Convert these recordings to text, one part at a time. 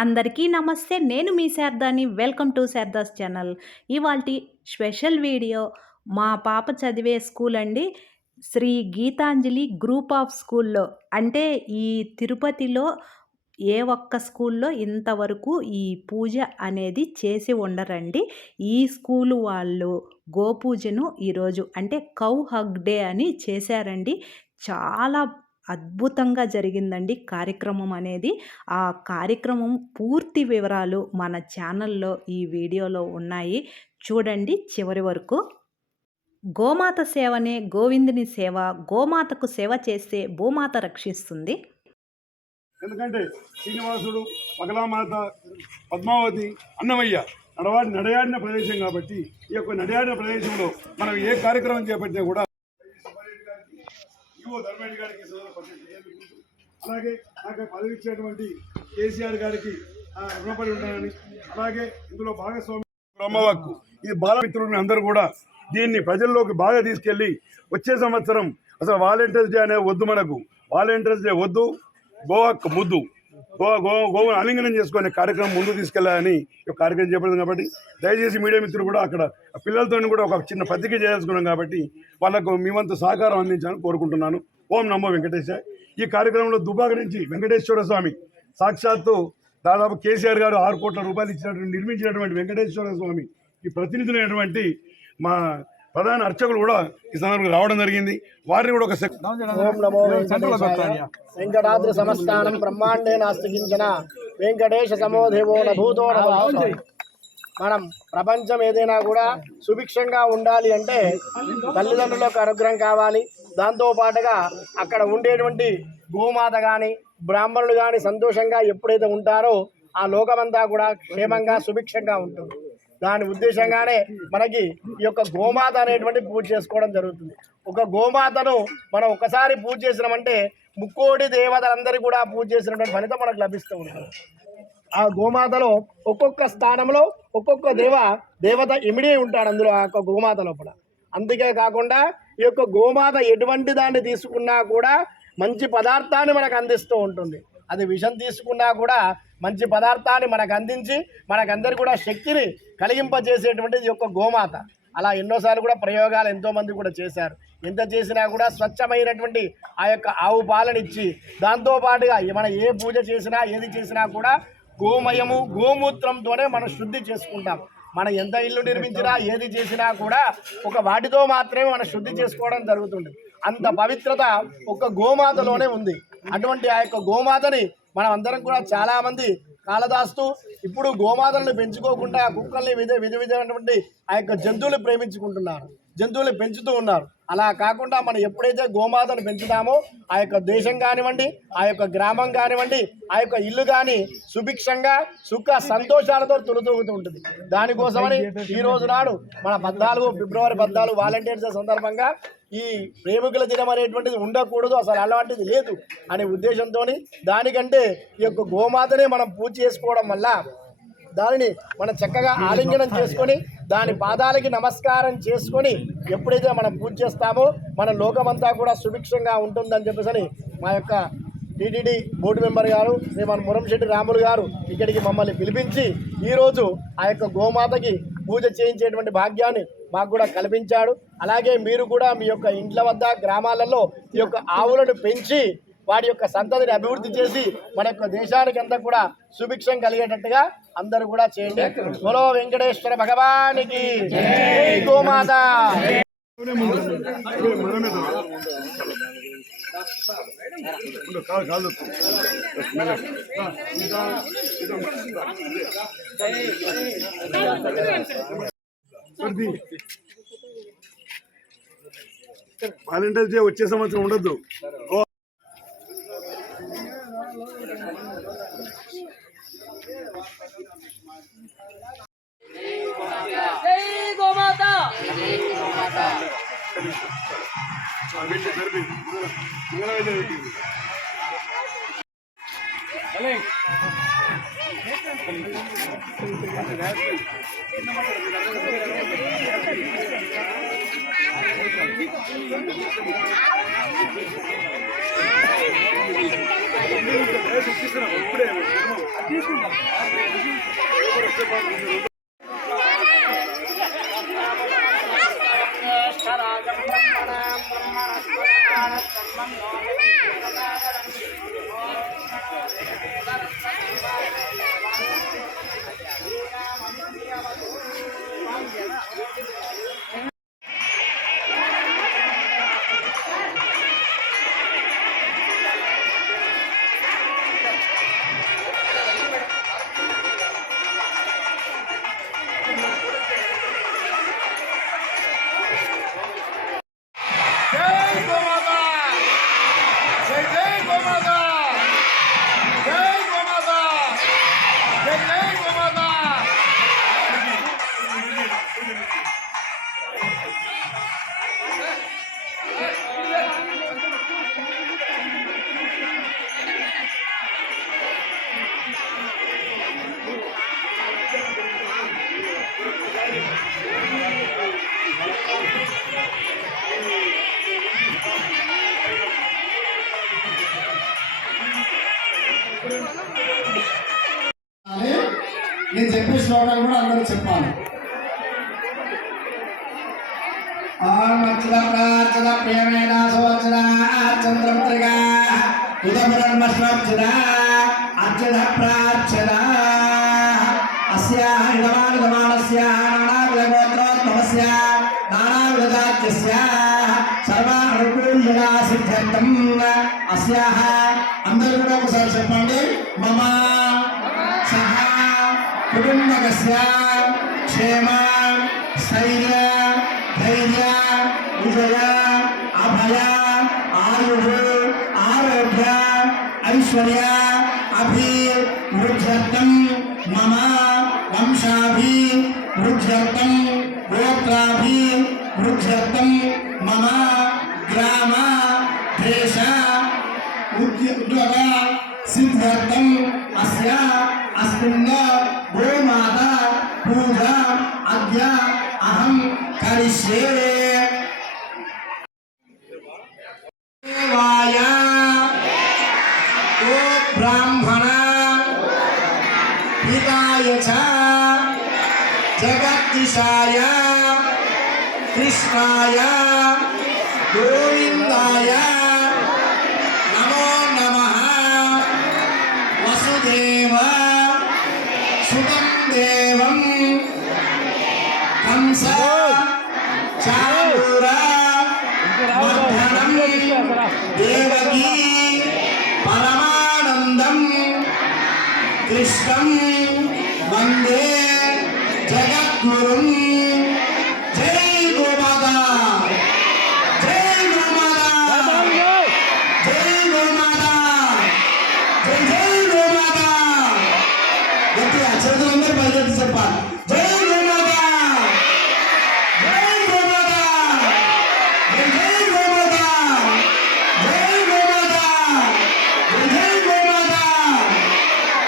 అందరికీ నమస్తే. నేను మీ శారదాని. Welcome to Sharada's channel. ఇవాల్టి స్పెషల్ వీడియో మా పాప చదివే స్కూల్ అండి. శ్రీ గీతాంజలి గ్రూప్ ఆఫ్ స్కూల్‌లో. అంటే ఈ తిరుపతిలో ఏ ఒక్క స్కూల్‌లో ఇంతవరకు ఈ పూజ అనేది చేసి ఉండరండి. ఈ స్కూలు వాళ్ళు గోపూజను ఈరోజు అంటే కౌ హగ్ డే అని చేశారండి. చాలా అద్భుతంగా జరిగిందండి కార్యక్రమం అనేది. ఆ కార్యక్రమం పూర్తి వివరాలు మన ఛానల్‌లో ఈ వీడియోలో ఉన్నాయి. చూడండి చివరి వరకు. గోమాత సేవనే గోవిందుని సేవ. గోమాతకు సేవ చేస్తే భూమాత రక్షిస్తుంది. ఎందుకంటే శ్రీనివాసుడు, పగలామాత, పద్మావతి, అన్నమయ్య నడయాడిన ప్రదేశం కాబట్టి ఈ యొక్క నడయాడిన ప్రదేశంలో మనం ఏ కార్యక్రమం చేపట్టినా కూడా ధర్మరెడ్డి గారికి అలాగే నాకు పదవి ఇచ్చేటువంటి కేసీఆర్ గారికి రుణపడి ఉంటానని, అలాగే ఇందులో భాగస్వామి బ్రహ్మవాక్కు ఈ బాలమిత్రులని అందరూ కూడా దీన్ని ప్రజల్లోకి బాగా తీసుకెళ్ళి వచ్చే సంవత్సరం అసలు వాలంటీర్స్ డే అనే వద్దు, మనకు వాలంటీర్స్ డే వద్దు, గోహక్కు ముద్దు, గోవును ఆలింగనం చేసుకునే కార్యక్రమం ముందు తీసుకెళ్లాలని కార్యక్రమం చేపడుతుంది. కాబట్టి దయచేసి మీడియా మిత్రులు కూడా అక్కడ పిల్లలతో కూడా ఒక చిన్న పత్రిక చేసుకున్నాం కాబట్టి వాళ్ళకు మేమంతా సహకారం అందించాలని కోరుకుంటున్నాను. ఓం నమో వెంకటేశ. ఈ కార్యక్రమంలో దుబాక నుంచి వెంకటేశ్వర స్వామి సాక్షాత్తు దాదాపు కేసీఆర్ గారు 6 కోట్ల రూపాయలు ఇచ్చినటువంటి నిర్మించినటువంటి వెంకటేశ్వర స్వామి ఈ ప్రతినిధులైనటువంటి మా ప్రధాన అర్చకులు కూడా ఈ సందర్భంగా రావడం జరిగింది. వారిని కూడా ఒక ఓం నమో వెంకటాద్రి సమస్థానం బ్రహ్మాండే నాస్తి కించన వెంకటేశ సమోదేవో నభూతో. మనం ప్రపంచం ఏదైనా కూడా సుభిక్షంగా ఉండాలి అంటే తల్లిదండ్రులకు అనుగ్రహం కావాలి. దాంతో పాటుగా అక్కడ ఉండేటువంటి గోమాత కానీ బ్రాహ్మణులు కానీ సంతోషంగా ఎప్పుడైతే ఉంటారో ఆ లోకమంతా కూడా క్షేమంగా సుభిక్షంగా ఉంటుంది. దాని ఉద్దేశంగానే మనకి ఈ యొక్క గోమాత అనేటువంటి పూజ చేసుకోవడం జరుగుతుంది. ఒక గోమాతను మనం ఒకసారి పూజ చేసినామంటే ముక్కోటి దేవతలందరికీ కూడా పూజ చేసినటువంటి ఫలితం మనకు లభిస్తూ ఉంటుంది. ఆ గోమాతలో ఒక్కొక్క స్థానంలో ఒక్కొక్క దేవత ఇమిడి ఉంటాడు అందులో ఆ యొక్క గోమాత లోపల. అందుకే కాకుండా ఈ యొక్క గోమాత ఎటువంటి దాన్ని తీసుకున్నా కూడా మంచి పదార్థాన్ని మనకు అందిస్తూ ఉంటుంది. అది విషం తీసుకున్నా కూడా మంచి పదార్థాన్ని మనకు అందించి మనకందరికీ కూడా శక్తిని కలిగింపజేసేటువంటిది ఈ యొక్క గోమాత. అలా ఎన్నోసార్లు కూడా ప్రయోగాలు ఎంతోమంది కూడా చేశారు. ఎంత చేసినా కూడా స్వచ్ఛమైనటువంటి ఆ యొక్క ఆవు పాలనిచ్చి దాంతోపాటుగా మనం ఏ పూజ చేసినా ఏది చేసినా కూడా గోమయము గోమూత్రంతోనే మనం శుద్ధి చేసుకుంటాం. మనం ఎంత ఇల్లు నిర్మించినా ఏది చేసినా కూడా ఒక వాటితో మాత్రమే మనం శుద్ధి చేసుకోవడం జరుగుతుంది. అంత పవిత్రత ఒక గోమాతలోనే ఉంది. అటువంటి ఆ యొక్క గోమాతని మనం అందరం కూడా చాలామంది కాలదాస్తూ ఇప్పుడు గోమాతలను పెంచుకోకుండా కుక్కల్ని విధమైనటువంటి ఆ యొక్క జంతువులు ప్రేమించుకుంటున్నారు, జంతువులు పెంచుతూ ఉన్నారు. అలా కాకుండా మనం ఎప్పుడైతే గోమాతను పెంచుతామో ఆ యొక్క దేశం కానివ్వండి, ఆ యొక్క గ్రామం కానివ్వండి, ఆ యొక్క ఇల్లు కానీ సుభిక్షంగా సుఖ సంతోషాలతో తులుతూగుతూ ఉంటుంది. దానికోసమని ఈ రోజు నాడు మన ఫిబ్రవరి 14 వాలంటీర్స్ సందర్భంగా ఈ ప్రేమికుల దినం అనేటువంటిది ఉండకూడదు, అసలు అలాంటిది లేదు అనే ఉద్దేశంతో దానికంటే ఈ యొక్క గోమాతనే మనం పూజ చేసుకోవడం వల్ల దానిని మనం చక్కగా ఆలింగనం చేసుకొని దాని పాదాలకి నమస్కారం చేసుకొని ఎప్పుడైతే మనం పూజ చేస్తామో మన లోకమంతా కూడా సుభిక్షంగా ఉంటుందని చెప్పేసి మా యొక్క టీటీడీ బోర్డు మెంబర్ గారు శ్రీమాన్ మురంశెట్టి రాములు గారు ఇక్కడికి మమ్మల్ని పిలిపించి ఈరోజు ఆ యొక్క గోమాతకి పూజ చేయించేటువంటి భాగ్యాన్ని మాకు కూడా కల్పించాడు. అలాగే మీరు కూడా మీ యొక్క ఇంట్ల వద్ద గ్రామాలలో ఈ యొక్క ఆవులను పెంచి వాడి యొక్క సంతతిని అభివృద్ధి చేసి మన యొక్క దేశానికి అంతా కూడా సుభిక్షం కలిగేటట్టుగా అందరూ కూడా చేయండి. బోలో వెంకటేశ్వర భగవానికి జై గోమాత. వాలంటీర్స్ డే వచ్చే సంవత్సరం ఉండద్దు. నేను చెప్పే శ్లోకాలు కూడా అందరూ చెప్పాలి. అర్చద ప్రియమైన సోచన చంద్రపత్రిక ఉదమస్వచ్ఛద అర్చద ప్రార్చద అస్యాః ఇదమానస్యాః నానావిధగోత్రోద్భవస్య నానావిధజాత్యస్యాః సర్వానుకూల్యదా సిద్ధ్యర్థం అస్యాః అందరూ కూడా ఒకసారి చెప్పండి. మమ సహ కుటుంబకస్య క్షేమ స్థైర్య ధైర్య విజయ అభయ ఆయుః ఆరోగ్య ఐశ్వర్య అభివృద్ధ్యర్థం మమ వంశాభివృద్ధ్యర్థం గోత్రాభివృద్ధ్యర్థం మమ గ్రామ దేశ ఉద్యోగ సిద్ధ్యర్థం అస్య అస్మిన్ గోమాతా పూజా అద్య అహం కరిష్యే. దేవాయ ఓ బ్రాహ్మణ పితాయ చ జగద్దీశాయ కృష్ణాయ గోవిందాయ నమో నమః. వసుదేవ సుతం దేవం కంస చారూర మర్దనం దేవకీ పరమానందం కృష్ణం వందే జగద్గురుం. జై గోమాతా, జై గోమాతా, జై గోమాతా, జై జై గోమాతా. గట్టిగా చేతులందరూ బయలుదేరి చెప్పాలి. జై గోమాతా, జై గోమాతా, జై జై గోమాతా, జై గోమాతా, జై జై గోమాతా,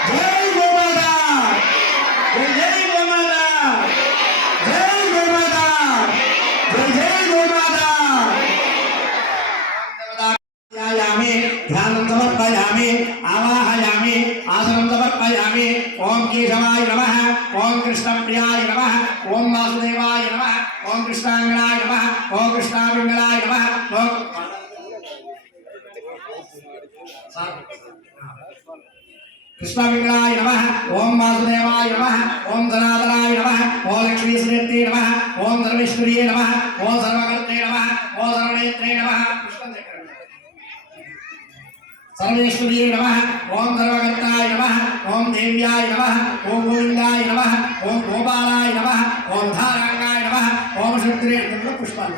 జై గోమాతా, జై జై గోమాతా, జై గోమాతా, జై జై గోమాతా. ధ్యాయామి, ధ్యానం సమర్పయామి, ఆవాహయామి, ఆసనం సమర్పయామి. ఓం కేశవాయ నమః, ఓం కృష్ణప్రియాయ నమః, ఓం వాసుదేవాయ నమః, ఓం కృష్ణాంగనాయ నమః, ఓం కృష్ణావింగళాయ నమః, ఓం కృష్ణావింగళాయ నమః, ఓం వాసుదేవాయ నమః, ఓం ధనాధనాయ నమః, ఓం లక్ష్మీశ్రీయే నమః, ఓం ధర్మేశ్వర్యే నమః, ఓం సర్వకర్తే నమః, ఓం సర్వనేత్రే నమః. సర్వేశ్వర్యే నమః, ఓం సర్వకర్తాయ నమః, ఓం దేవ్యాయ నమః, ఓం గోవిందాయ నమః, ఓం గోపాలాయ నమః, ఓం ధారాంగాయ నమః, ఓం శుద్రే పుష్పాలు.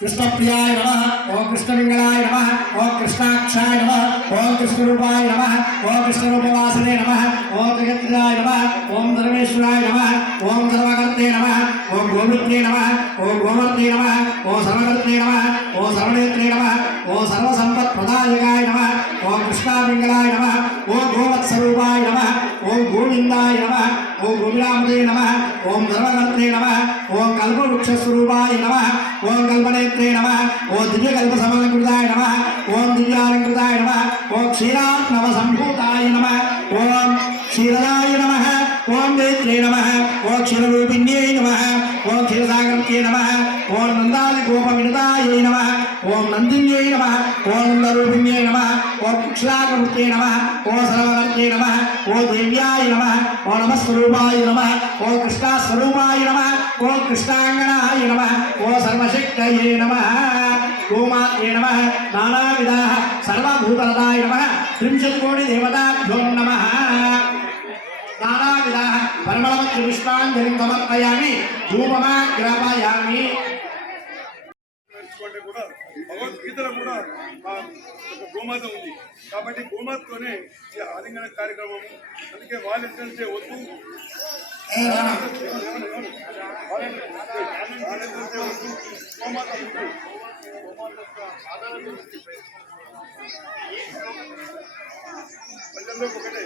కృష్ణప్రియాయ నమః, ఓం కృష్ణవింగళాయ నమః, ఓం కృష్ణాక్షాయ నమః, ఓం కృష్ణరూపాయ నమః, ఓం కృష్ణరూపవాసనే నమః, ఓం జగత్రాయ నమః, ఓం ధర్మేశ్వరాయ నమః, ఓం సర్వకర్తే నమః, ఓం గోవిత్రే నమః, ఓం గోమర్తే నమః, ఓం సర్వకర్తే నమః, ఓం సర్వనేత్రే నమః, ఓం సర్వసంపత్ప్రదాయకాయ నమః, ఓం కృష్ణావింగళాయ నమః, ఓం గోవత్స్వరూపాయ నమః, ఓం గోవింద గోవిందాయ నమః ఓం గోవిందామృతే నమః ఓం ధర్మకర్తే నమః ఓం కల్పవృక్షస్వరూపాయ నమః ఓం కల్పనేత్రే నమః ఓం దివ్యకల్పసమలంకృతాయ నమః ఓం దివ్యాలంకృతాయ నమః ఓం క్షీరాత్మవ సంభూతాయ నమః ఓం క్షీరదాయ నమః ఓం నేత్రే నమః ఓం క్షీరరూపిణ్యై నమః ఓం క్షీరసాగర్త్యై నమః ఓం నందాది గోపవినుతాయ నమః ఓం నందిన్యై నమః ఓం నందరూపిణ్యై నమః ఓం కుక్షాకృత్యై నమః ఓం సర్వకర్త్యై నమః ఓం దేవ్యాయ నమః ఓం నమస్వరూపాయ నమః ఓం కృష్ణస్వరూపాయ నమః ఓం కృష్ణాంగనాయ నమః ఓం సర్వశక్తయే నమః గోమాత్రే నమః నానావిధాః సర్వభూతలదాయ నమః త్రింశత్కోటి దేవతాభ్యో నమః నానావిధాః పరిమళవత్రి పుష్పాంజలిం సమర్పయామి ధూపమాగ్రాపయామి. నేర్చుకుంటే కూడా భగవద్గీతలో కూడా ఒక గోమాత ఉంది కాబట్టి గోమాతతోనే ఈ ఆలింగన కార్యక్రమం. అందుకే వాలంటీర్స్ డే వద్దు, వాలంటీర్స్ డే వద్దు, గోమాత వద్దు. ప్రజల్లో ఒకటే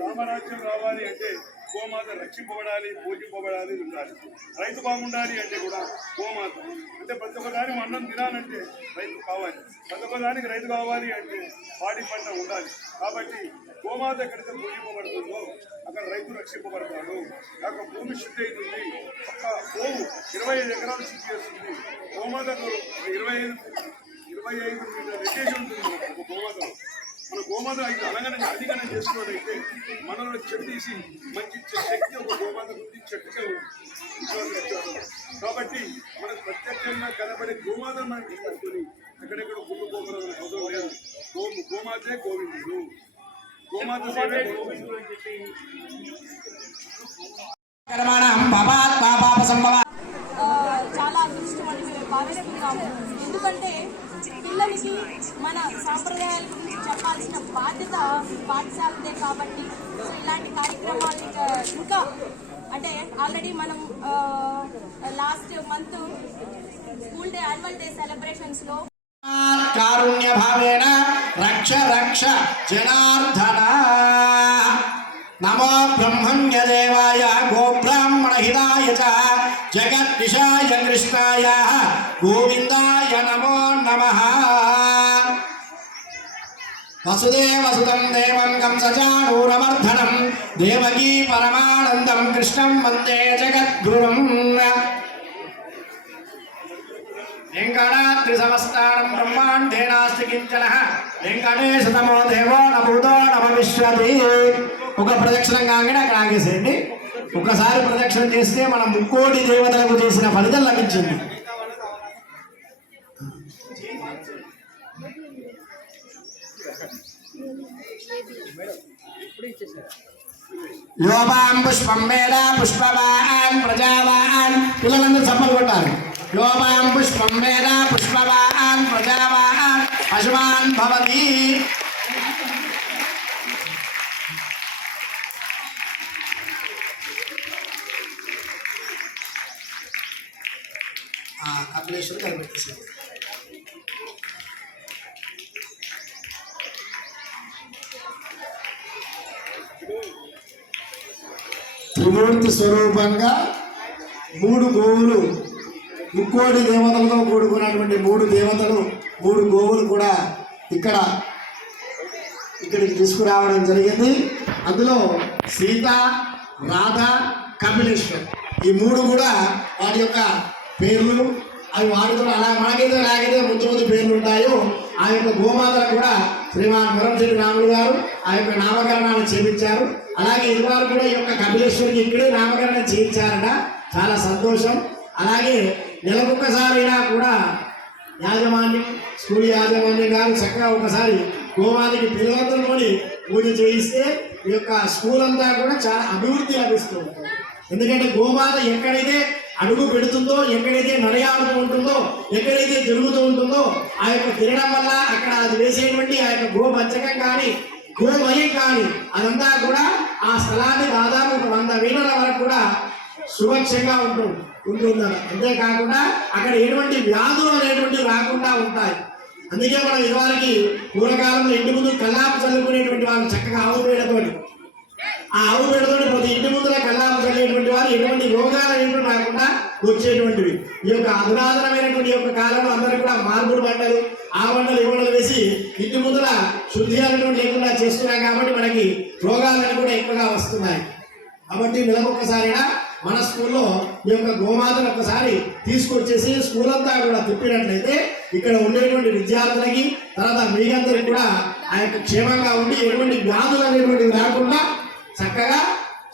రామరాజ్యం రావాలి అంటే గోమాత రక్షింపబడాలి, పూజింపబడాలి, ఉండాలి. రైతు బాగుండాలి అంటే కూడా గోమాత అంటే ప్రతి ఒక్కదానికి అన్నం తినాలంటే రైతు కావాలి, ప్రతి ఒక్కదానికి రైతు కావాలి అంటే పాడి పంట ఉండాలి. కాబట్టి గోమాత ఎక్కడైతే పూజింపబడుతుందో అక్కడ రైతు రక్షింపబడతాడు. అక్కడ భూమి శుద్ధి అవుతుంది. ఒక్క గోవు 25 ఎకరాలు శుద్ధి చేస్తుంది. గోమాతకు 25 మీటర్ల రెడ్డేసి ఉంటుంది ఒక గోమాతలో. మన గోమాత అయితే అధిగనం చేసుకున్నట్టయితే మనలో చెట్టు తీసి మంచి శక్తి ఒక గోమాత గురించి చెట్టుకే ఉంది. కాబట్టి మనకు ప్రత్యక్షంగా కనబడే గోమాతను మనం తీసుకొని ఎక్కడెక్కడ గుళ్ళు పోకరాలని అవసరం లేదు. గోమాతే గోవిందుడు, గోమాత సేవే గోవిందుడు అని చెప్పి చాలా అదృష్టమని మేము భావిస్తున్నాము. ఎందుకంటే పిల్లలకి మన సాంప్రదాయాల గురించి చెప్పాల్సిన బాధ్యత పాఠశాలదే. కాబట్టి సో ఇలాంటి కార్యక్రమాలు ఇంకా అంటే ఆల్రెడీ మనం last month school day annual day సెలబ్రేషన్స్లో కారుణ్య భావేన రక్ష రక్ష జనార్దన నమో బ్రహ్మణ్య దేవాయ గోబ్రాహ్మణ హితాయ చ జగద్దిశాయ కృష్ణాయ గోవిందాయ నమో నమః. వసుదేవసుతం దేవం కంసచాణూరమర్ధనం దేవకీ పరమానందం కృష్ణం వందే జగద్గురుం. వెంకటాద్రి సమస్తానం బ్రహ్మాండే నాస్తి కించన వెంకటేశతమో దేవో నభూతో నమవిశ్వతి. ఒక ప్రదక్షిణం కాగానే అక్కడ ఆగేసేయండి. ఒకసారి ప్రదక్షిణ చేస్తే మనం 3 కోటి దేవతలకు చేసిన ఫలితం లభించింది. యోపాం పుష్పం వేద పుష్పవాన్ ప్రజావాన్. పిల్లలందరూ చప్పలు కొట్టాలి. యోపాం పుష్పం వేద పుష్పవాన్ ప్రజావాన్ పశువాన్ భవతి. కపిలేశ్వరు కనిపెట్టేసారు. త్రిమూర్తి స్వరూపంగా 3 గోవులు, 3 కోటి దేవతలతో కూడుకున్నటువంటి 3 దేవతలు, 3 గోవులు కూడా ఇక్కడికి తీసుకురావడం జరిగింది. అందులో సీత, రాధ, కపిలేశ్వర్ ఈ 3 కూడా వాటి యొక్క పేర్లు అవి వాటితో మనకైతే ఎలాగైతే ముద్దు పేర్లు ఉంటాయో ఆ యొక్క గోమాతలకు కూడా శ్రీమాన్ మురంశెట్టి రాములు గారు ఆ యొక్క నామకరణాన్ని చేయించారు. అలాగే ఇదివారు కూడా ఈ యొక్క కపిలేశ్వరికి ఇక్కడే నామకరణం చేయించారట. చాలా సంతోషం. అలాగే నెలకొకసారైనా కూడా యాజమాన్యం, స్కూల్ యాజమాన్యం గారు చక్కగా ఒకసారి గోమాతకి పిల్లలందరూ పూజ చేయిస్తే ఈ యొక్క స్కూల్ అంతా కూడా చాలా అభివృద్ధి లభిస్తుంది. ఎందుకంటే గోమాత ఎక్కడైతే అడుగు పెడుతుందో, ఎక్కడైతే నడయాడుతూ ఉంటుందో, ఎక్కడైతే తిరుగుతూ ఉంటుందో ఆ యొక్క తిరగడం వల్ల అక్కడ అది వేసేటువంటి ఆ యొక్క గోపంచకం కానీ గోమయం కానీ అదంతా కూడా ఆ స్థలాన్ని దాదాపు 100 మీటర్ల వరకు కూడా సురక్షంగా ఉంటుందన్న. అంతేకాకుండా అక్కడ ఎటువంటి వ్యాధులు అనేటువంటివి రాకుండా ఉంటాయి. అందుకే మనం ఇదివరకు పూర్వకాలంలో ఇంటి ముందు కల్లాపు చల్లుకునేటువంటి వాళ్ళు చక్కగా ఆవు పేడతోటి ఆ ఆవు పేడతో ప్రతి ఇంటి ముందర కళ్ళాము కలిగేటువంటి వారు ఎటువంటి రోగాలు అనేటువంటి రాకుండా వచ్చేటువంటివి. ఈ యొక్క అధునాతనమైనటువంటి యొక్క కాలంలో అందరూ కూడా మార్పుడు బండలు ఆ బండలు ఈ బండలు వేసి ఇంటి ముందర శుద్ధి అనేటువంటి లేకుండా చేస్తున్నాం కాబట్టి మనకి రోగాలు కూడా ఎక్కువగా వస్తున్నాయి. కాబట్టి నెలకొకసారిగా మన స్కూల్లో ఈ యొక్క గోమాతను ఒకసారి తీసుకొచ్చేసి స్కూల్ అంతా కూడా తిప్పినట్లయితే ఇక్కడ ఉండేటువంటి విద్యార్థులకి తర్వాత మీకందరికి కూడా ఆ యొక్క క్షేమంగా ఉండి ఎటువంటి వ్యాధులు అనేటువంటివి రాకుండా చక్కగా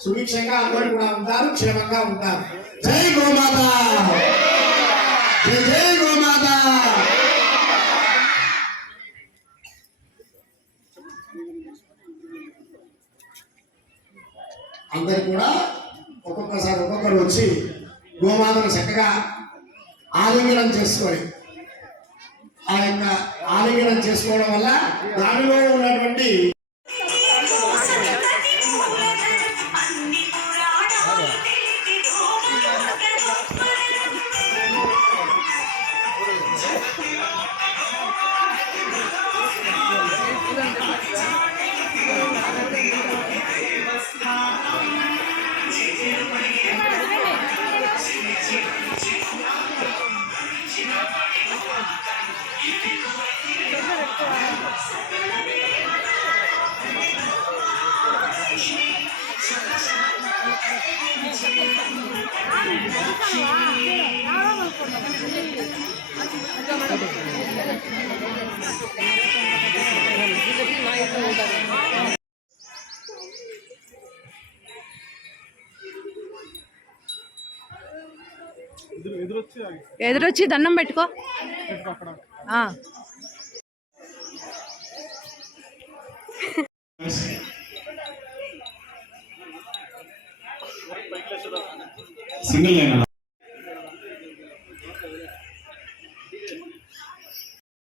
సుభిక్షంగా అందరూ కూడా ఉంటారు, క్షేమంగా ఉంటారు. జై గోమాత, జై జై గోమాత. అందరు కూడా ఒక్కొక్కసారి ఒక్కొక్కరు వచ్చి గోమాతను చక్కగా ఆలింగనం చేసుకొని ఆ యొక్క ఆలింగనం చేసుకోవడం వల్ల దానిలో ఉన్నటువంటి ఎదురొచ్చి దండం పెట్టుకో. సింగిల్ లైన్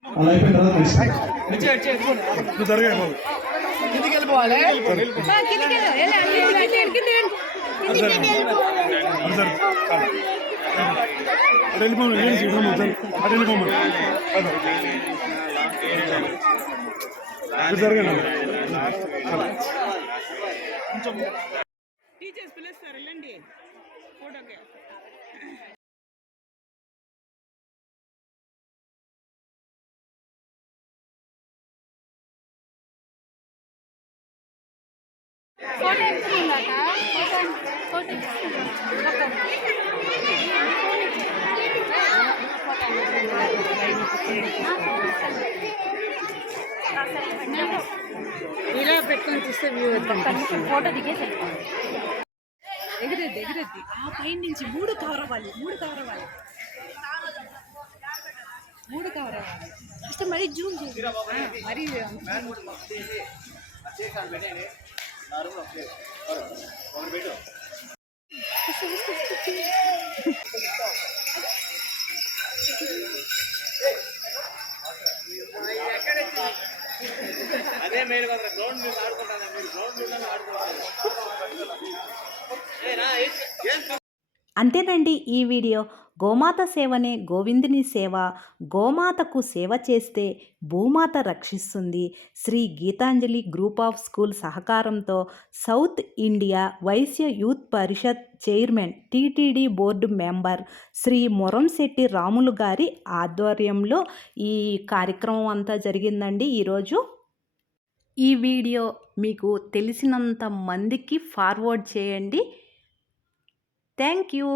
అలా అయిపోయిన తర్వాత జరగాయి బాబు కిందికి వెళ్ళిపోవాలి. వెళ్ళిపోమని అటు వెళ్ళిపోమని జరగండి. టీచర్స్ పిలుస్తారు వెళ్ళండి ఫోటోకి. ఇలా పెట్టుకొని చూస్తే వ్యూ ఫోటో దిగేసి ఎగిరెద్ది ఆ పైన నుంచి మూడు కవర్ అవ్వాలి ఫస్ట్ మరీ జూమ్ చేసి మరీ అదే మేలు కదా గ్రౌండ్ మీద ఆడుకుంటాను మీరు గ్రౌండ్ మీద ఆడుకుంటారు. అంతేనండి ఈ వీడియో. గోమాత సేవనే గోవిందుని సేవ. గోమాతకు సేవ చేస్తే భూమాత రక్షిస్తుంది. Shri Geetanjali group of school సహకారంతో south India Vysya youth Parishad chairman TTD board member Shri Moramshetti Ramulu గారి ఆధ్వర్యంలో ఈ కార్యక్రమం అంతా జరిగిందండి ఈరోజు. ఈ వీడియో మీకు తెలిసినంత మందికి ఫార్వర్డ్ చేయండి. Thank you.